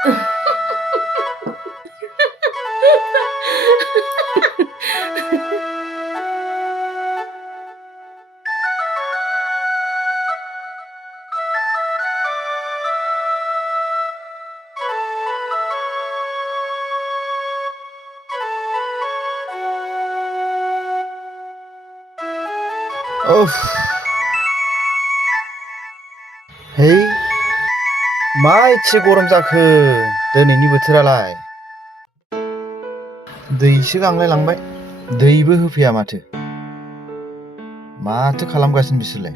Uff. Hei, मा एसे गरम जाखो दिनैनि बोथोरालाय? दैसो गांलायलांबाय, दैबो होफैया माथो। माथो खालामगासिनो बिसोरलाय?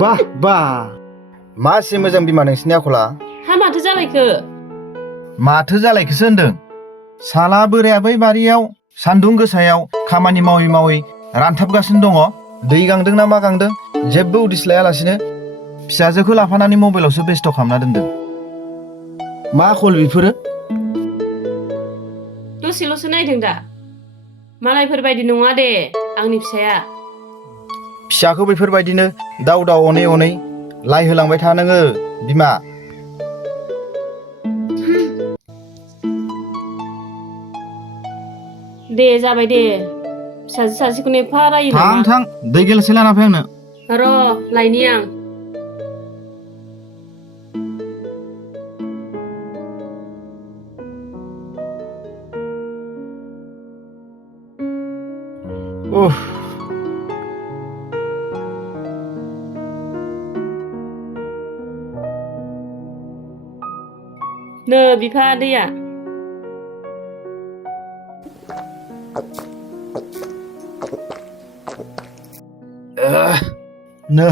बाह बाह, मा एसे मोजां बिमा नोंसिनि आखला? हा माथो जालायखो? माथो जालायखोसो होनदों। साला बोराया बै बारियाव सान्दुं गोसायाव खामानि मावै मावै रानथाबगासिनो दङ। दै गांदों ना मा गांदों जेबो उदिस लायालासिनो फिसाजोखौ लाफानानै मबाइलावसो बेस्थ' खालामना दोनदों। मा आखल बेफोरो? दसेल'सो नायदों दा। मालायफोरबायदि नङा दे आंनि फिसाया। फिसाखौ बेफोरबायदिनो दाव दाव अनै अनै लाइ होलांबाय था नोङो बिमा। दे जाबाय दे। फिसाजो सासेखौनो एफा रायो नामा? थां दै गिलाससे लाना फै आंनो। र' लायनि आं। उफ। नो बिफा दैया। नो।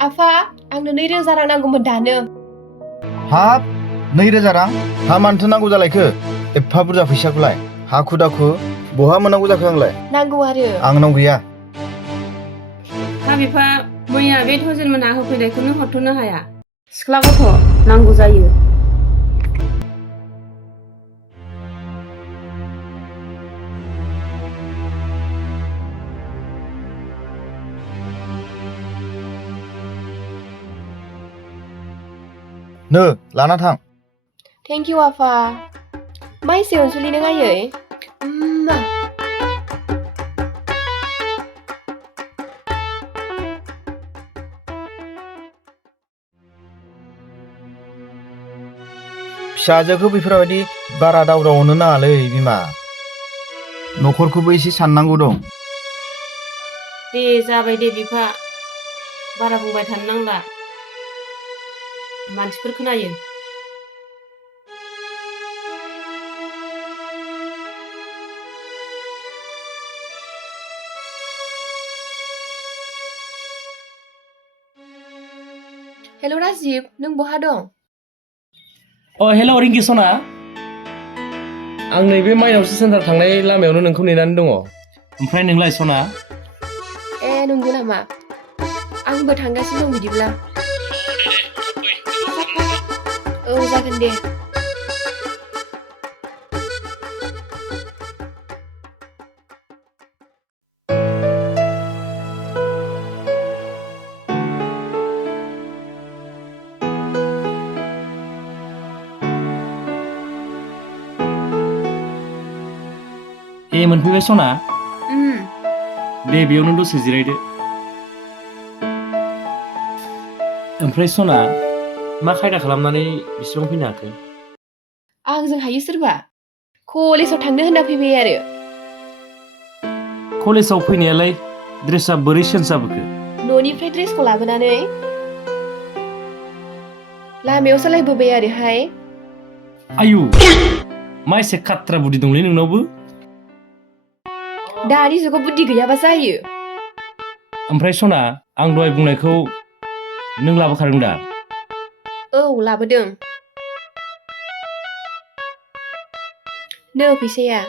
आफा आंनो 2000 रां नांगौमोन दानो। हाब 2000 रां? हा मानोथो नांगौ जालायखो एफा बुरजा फैसाखौलाय? हाखु दाखु बहा मोननांगौ जाखो आंलाय? नांगौ आरो। आंनाव गैया। हा बिफा मैया बे थजेनमोनहा होफैनायखौनो हरथ'नो हाया। सिख्ला गथ' नांगौ जायो। नो लाना थां। थेंक इउ आफा। मा एसे अनसुलि नों आयै? फिसाजोखौ बेफोरबायदि बारा दावदावनो नाङालै बिमा। न'खरखौबो एसे साननांगौ दं। दे जाबाय दे बिफा। बारा बुंबाय थानो नांला। मानसिफोर खोनायो। हेल' राजिब, नों बहा दं? हेल' रिंकि सना। आं नैबे माइनावस्रि सेन्टार थांनाय लामायावनो नोंखौ नेनानै दङ। ओमफ्राय नोंलाय सना? ए नंगौ नामा? आंबो थांगासिनो दं बिदिब्ला। औ जागोन दे। मोनफैबाय सना? दे बेयावनो दसे जिरायदो। ओमफ्राय सना मा खायदा खालामनानै बिसिबां फैनो हाखो? आंजों हायो सोरबा? कलेजाव थांनो होनना फैबाय आरो। कलेजाव फैनायालाय ड्रेसा बोरै चेन्ज जाबोखो? न'निफ्राय ड्रेसखौ लाबोनानै लामायाव सोलायबोबाय आरोहाय। आयु मा एसे खाट्रा बुद्धि दंलै नोंनावबो? दानि जुगाव बुद्धि गैयाबा जायो। ओमफ्राय सना आं दहाय बुंनायखौ नों लाबोखादों दा? औ लाबोदों। नो फैसाया।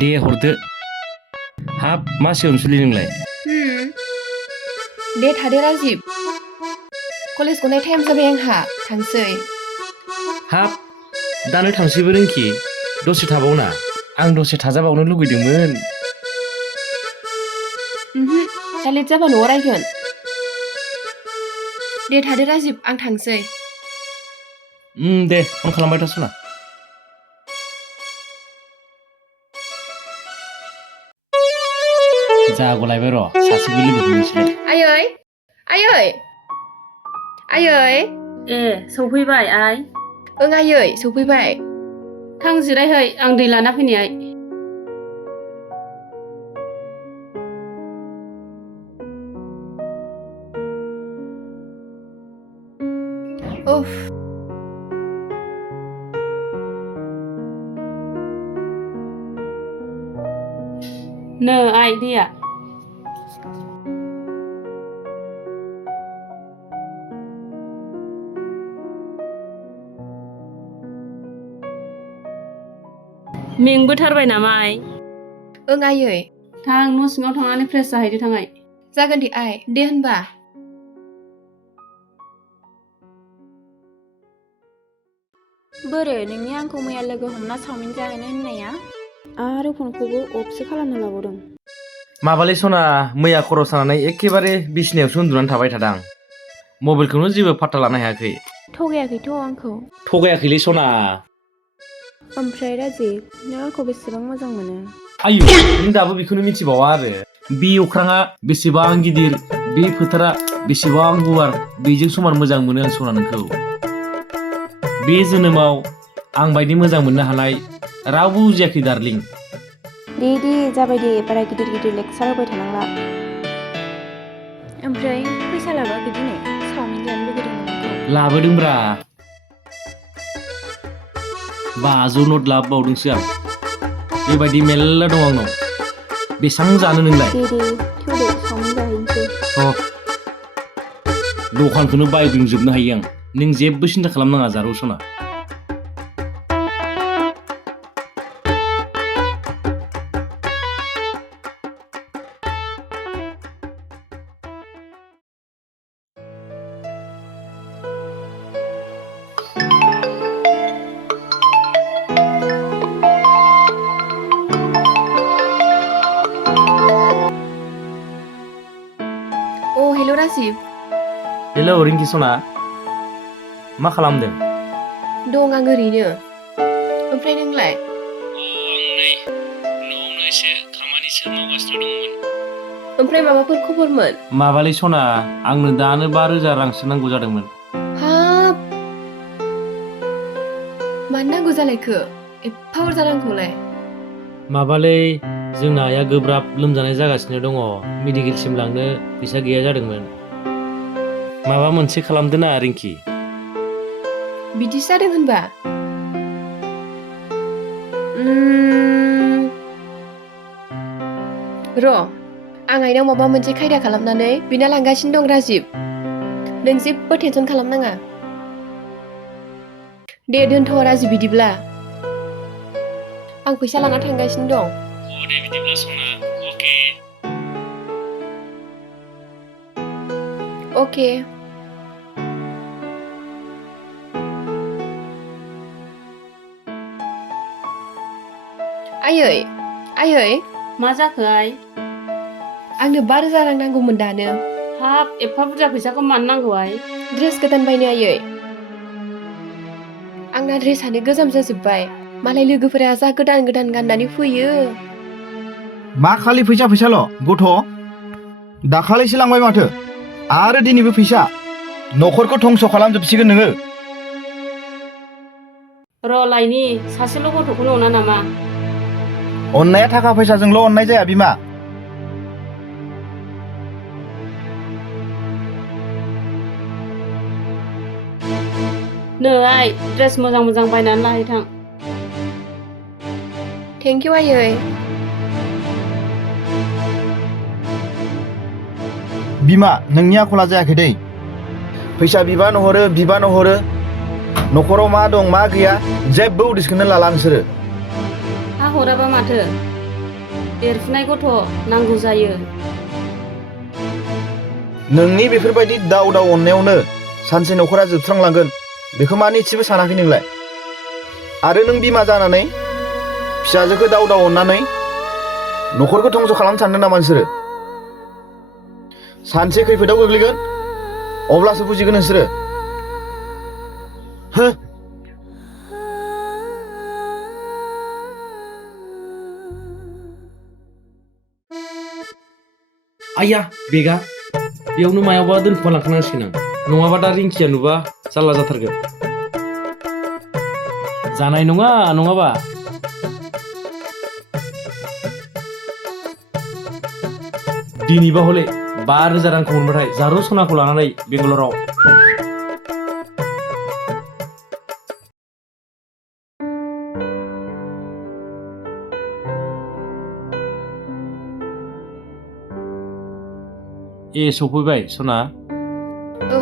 दे हरदो। हाब मा अनसुलि नोंलाय? दे थादो राजिब। कलेज गनाय टाइम जाबाय आंहा थांसै हाब दानो थांसैबो रिंकि दसे थाबावना आं दसे थाजाबावनो लुगैदोंमोन दा लेट जाबा न'आव रायगोन दे थादो राजिब आं थांसै दे फन खालामबाय था सना जागलायबाय र' सासेबो लोगो हमनोसैलाय आयै आयै आयै ए सौफैबाय आइ ओं आयै सौफैबाय थां जिरायहै आं दै लाना फैनाय उफ नो आइ दैया मेंबोथारबाय नामा आइ ओं आयै थां न' सिङाव थांनानै फ्रेस जाहैदो थाङाय जागोन दे आइ दे होनबा बोरो नोंनि आंखौ मैया लोगो हमना चावमिन जाहोनो होननाया आरो फनखौबो अफसो खालामना लाबावदों माबालै सना मैया खर' सानानै एखेबारे बिसिनायावसो उन्दुनानै थाबाय थादां मबाइलखौनो जेबो फात्ता लानो हायाखै थगायाखैथ' आंखौ थगायाखैलै सना ओमफ्राय राजिब नों आंखौ बेसेबां मोजां मोनो आयु नों दाबो बेखौनो मिथिबावा आरो बे अख्राङा बेसेबां गिदिर बे फोथारा बेसेबां गुवार बेजों समान मोजां मोनो आं सना नोंखौ बे जोनोमाव आं बायदि मोजां मोननो हानाय रावबो उजियाखै दार्लिं दे जाबाय दे बारा गिदिर गिदिर लेक्सार होबाय थानांला ओमफ्राय फैसा लाबोआखै दिनै चावमिन जानो लुगैदोंमोन आंखौ लाबोदोंब्रा 500 नट लाबोबावदोंसो आं बेबायदि मेल्ला दं आंनाव बेसां जानो नोंलाय दे थेवदो चावमिन जाहैनोसै दखानखौनो बायग्लुंजोबनो हायो आं नों जेबो सिन्था खालामनाङा जारौ सना हेल' राजिब हेलौ रिंकि सना मा खालामदों दं आं ओरैनो ओमफ्राय नोंलाय आं नै न'आवनो एसे खामानिसो मावगासिनो दंमोन ओमफ्राय माबाफोर खबरमोन माबालै सना आंनो दानो 5,000 रांसो नांगौ जादोंमोन हाब मानो नांगौ जालायखो एफा बुरजा रांखौलाय माबालै जोंना आइया गोब्राब लोमजानाय जागासिनो दङ मेडिकेलसिम लांनो फैसा गैया जादोंमोन माबा मोनसे खालामदो ना रिंकि बिदिसो जादों होनबा र' आं आइनाव माबा मोनसे खायदा खालामनानै बिना लांगासिनो दं राजिब नों जेबो टेनसन खालामनाङा दे दोनथ' राजिब बिदिब्ला आं फैसा लाना थांगासिनो दं दे बिदिब्ला सना अके आयै मा जाखो आइ आंनो 5,000 रां नांगौमोन दानो हाब एफा बुरजा फैसाखौ मानो नांगौ आइ ड्रेस गोदान बायनो आयै आंना ड्रेसानो गोजाम जाजोब्बाय मालाय लोगोफोरा जा गोदान गोदान गाननानै फैयो मा खालि फैसाल' गथ' दाखालिसो लांबाय माथो आरो दिनैबो फैसा न'खरखौ धंस' खालामजोबसिगोन नोङो र' लायनि सासेल' गथ'खौनो अना नामा अननाया थाखा फैसाजोंल' अननाय जाया बिमा नै आइ ड्रेस मोजां मोजां बायनानै लाहैथां थेंक इउ आयै बिमा नोंनि आखला जायाखै दै फैसा बिबानो हरो न'खराव मा दं मा गैया जेबो उदिसखौनो लाला नोंसोरो हा हराबा माथो देरफुनाय गथ' नांगौ जायो नोंनि बेफोरबायदि दाव अननायावनो सानसे न'खरा जोबस्रांलांगोन बेखौ मानो इसेबो सानाखै नोंलाय? आरो नों बिमा जानानै फिसाजोखौ दाव दाव अननानै न'खरखौ धंस' खालामनो सानदों नामा नोंसोरो? सानसे खैफोदाव गोग्लैगोन अब्लासो बुजिगोन नोंसोरो। हो आइया बेगा बेयावनो मायावबा दोनखोमा लांखानांसिगोन आं, नङाबा दा रिंकिया नुबा जारला जाथारगोन। जानाय नङा नङाबा। दिनैबा हले 5,000 रांखौ मोनबाथाय जारौ सनाखौ लानानै बेंगालराव। ए सफैबाय सना। औ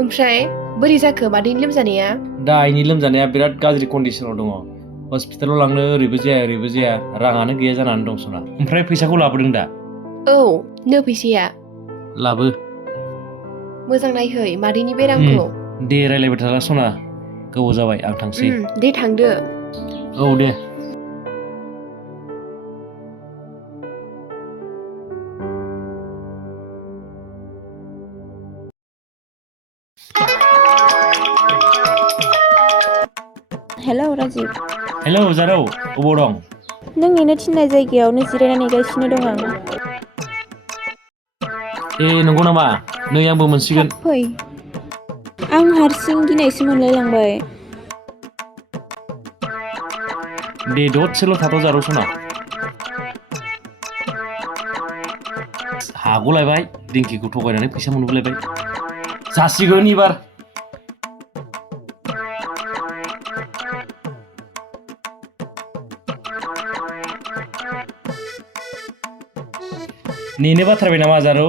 ओमफ्राय बोरै जाखो मादैनि लोमजानाया? दा आइनि लोमजानाया बिराद गाज्रि कन्डिसनाव दङ। हस्पिटालाव लांनो ओरैबो जाया राङानो गैया जानानै दं सना। ओमफ्राय फैसाखौ लाबोदों दा? औ नो फैसाया। लाबो। मोजां नायहै मादैनि बेरामखौ। दे रायलायबाय थाला सना, गोबाव जाबाय आं थांसै। दे थांदो। औ दे। हेलौ राजिब। हेलौ जारौ, अबाव दं? नों नेनो थिननाय जायगायावनो जिरायना नेगासिनो दं आं। ए नंगौ नामा? नै आंबो मोनसिगोन। थाब फै, आं हारसिं गिनायसो मोनलायलांबाय। दे दसेल' थाथ' जारौ सना। हाग'लायबाय रिंकिखौ थगायनानै फैसा मोनबोलायबाय। जासिगोन एबार। नेनो बाथारबाय नामा जारौ?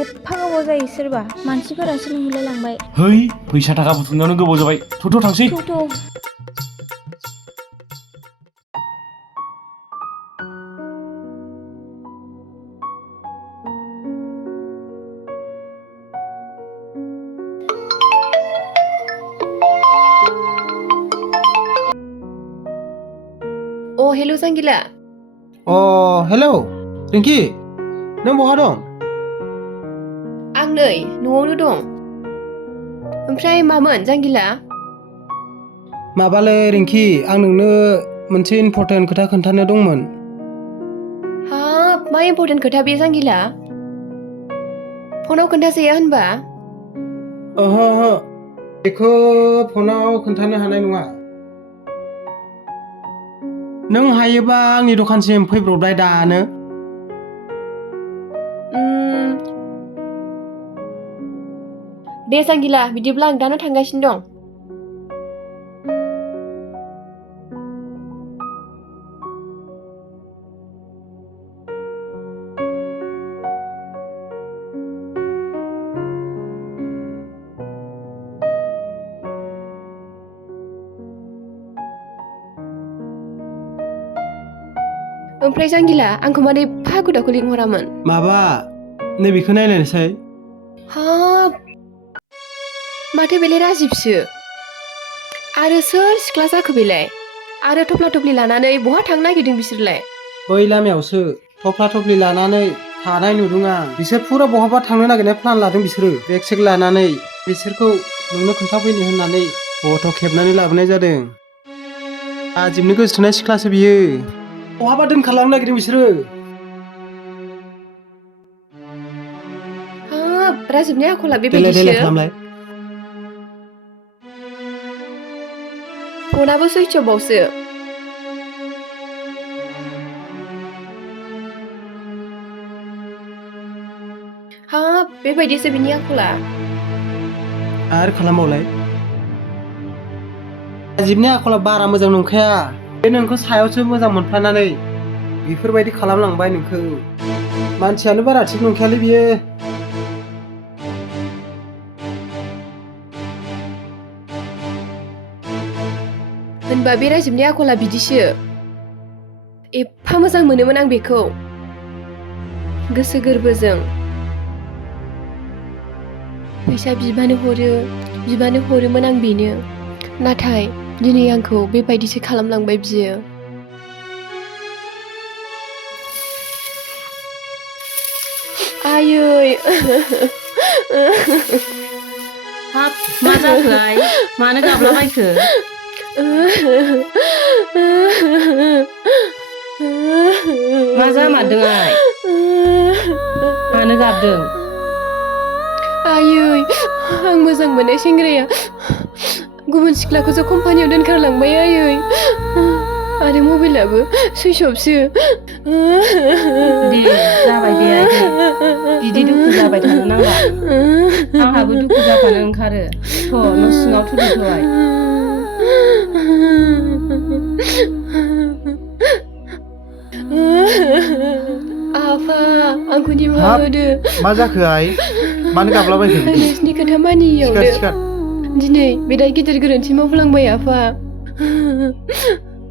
एफा गोबाव जायो सोरबा, मानसिफोरासो लिंहरलायलांबाय। है फैसा थाखा बुथुमनायावनो गोबाव जाबाय, थ' थांसै। अ हेलौ जांगिला। हेलौ रिंकि, नों बहा दं? आं नै न'आवनो दं। ओमफ्राय मामोन जांगिला? माबालै रिंकि, आं नोंनो मोनसे इम्परटेन्ट खोथा खोन्थानो दंमोन। हाब मा इम्परटेन्ट खोथा बे जांगिला? फनाव खोन्थाजाया होनबा? ओहो बेखौ फनाव खोन्थानो हानाय नङा। नों हायोबा आंनि दखानसिम फैब्रबलाय दानो। दे जांगिला, बिदिब्ला आं दानो थांगासिनो दं। ओमफ्राय जांगिला आंखौ माने एफा गोदावखौ लिंहरामोन? माबा नैबेखौ नायलायनोसै। हाब माथो बेलाय राजिबसो। आरो सोर सिख्ला जाखो बेलाय? आरो थफ्ला थफ्लि लानानै बहा थांनो नागिरदों बिसोरलाय? बै लामायावसो थफ्ला थफ्लि लानानै थानाय नुदों आं। बिसोर फुरा बहाबा थांनो नागिरनाय प्लान लादों बिसोरो। बेग सेग लानानै बिसोरखौ नोंनो खोन्थाफैनो होननानै फट' खेबनानै लाबोनाय जादों। राजिबनो गोसोथोनाय सिख्लासो बियो। बहाबा दोनखारलांनो नागिरदों बिसोरो। हाब राजिबनि आखला देलाय बेबायदिसो? खालामलाय। फनाबो सुइच अफआवसो। हाब बेबायदिसो बिनि आखला। आरो खालामबावलाय। राजिबनि आखला बारा मोजां नंखाया। बे नोंखौ सायावसो मोजां मोनफ्लानानै बेफोरबायदि खालामलांबाय नोंखौ। मानसियानो बारा थिग नंखायालै बियो। होनबा बे राजिबनि आखला बिदिसो? एफा मोजां मोनोमोन आं बेखौ गोसो गोरबोजों। फैसा बिबानो हरोमोन आं बेनो। नाथाय दिनै आंखौ बेबायदिसो खालामलांबाय बियो। आयै हाब मा जाखो आइ? मानो गाबलाबायखो? मा जामारदों आइ? मानो गाबदों? आयै आं मोजां मोननाय सेंग्राया गुबुन सिख्लाखौसो कम्पानियाव दोनखारलांबाय आयै। आरो मबाइलाबो सुइस अफसो। दे जाबाय दे आइ दे। बिदि दुखु जाबाय थानो नांला। आंहाबो दुखु जाफानो ओंखारो। थ' न' सिङाव थुदो थ' आइ। आफा आंखौ निमाहा हाब होदो। मा जाखो आइ? मानो गाबलाबायखो आं बिदि? नोंसिनि खोथा मानियैयावनो सिखार दिनै बिराद गिदिर गोरोन्थि मावफ्लांबाय आफा।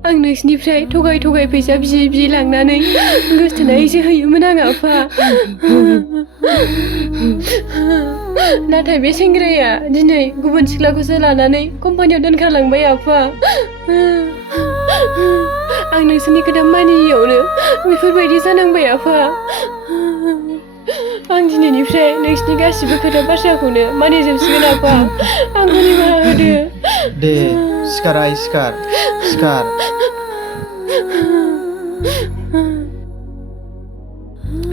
आं नोंसिनिफ्राय थगाय फैसा बियै लांनानै गोसथोनायसो होयोमोन आं आफा। नाथाय बे सेंग्राया दिनै गुबुन सिख्लाखौसो लानानै कम्पानियाव दोनखारलांबाय आफा। आं नोंसोरनि खोथा मानियैयावनो बेफोरबायदि जानांबाय आफा। आं दिनैनिफ्राय नोंसिनि गासिबो खोथा बाथ्राखौनो मानिजोबसिगोन आफा। आंखौ निमाहा होदो। दे सिखार आइ सिखार।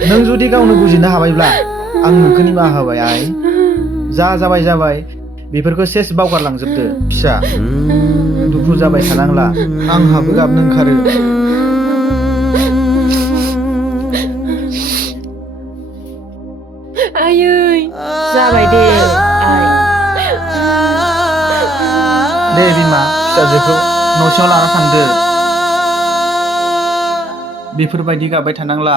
नों जुदि गावनो बुजिनो हाबायब्ला आं नोंखौ निमाहा होबाय आइ। जा जाबाय बेफोरखौ सेस बावगारलांजोबदो फिसा। दुखु जाबाय थानांला। आंहाबो गाबनो ओंखारो। आयै जाबाय दे आइ। दे बिमा फिसाजोखौ न'सिङाव लाना थांदो। बेफोरबायदि गाबबाय थानांला।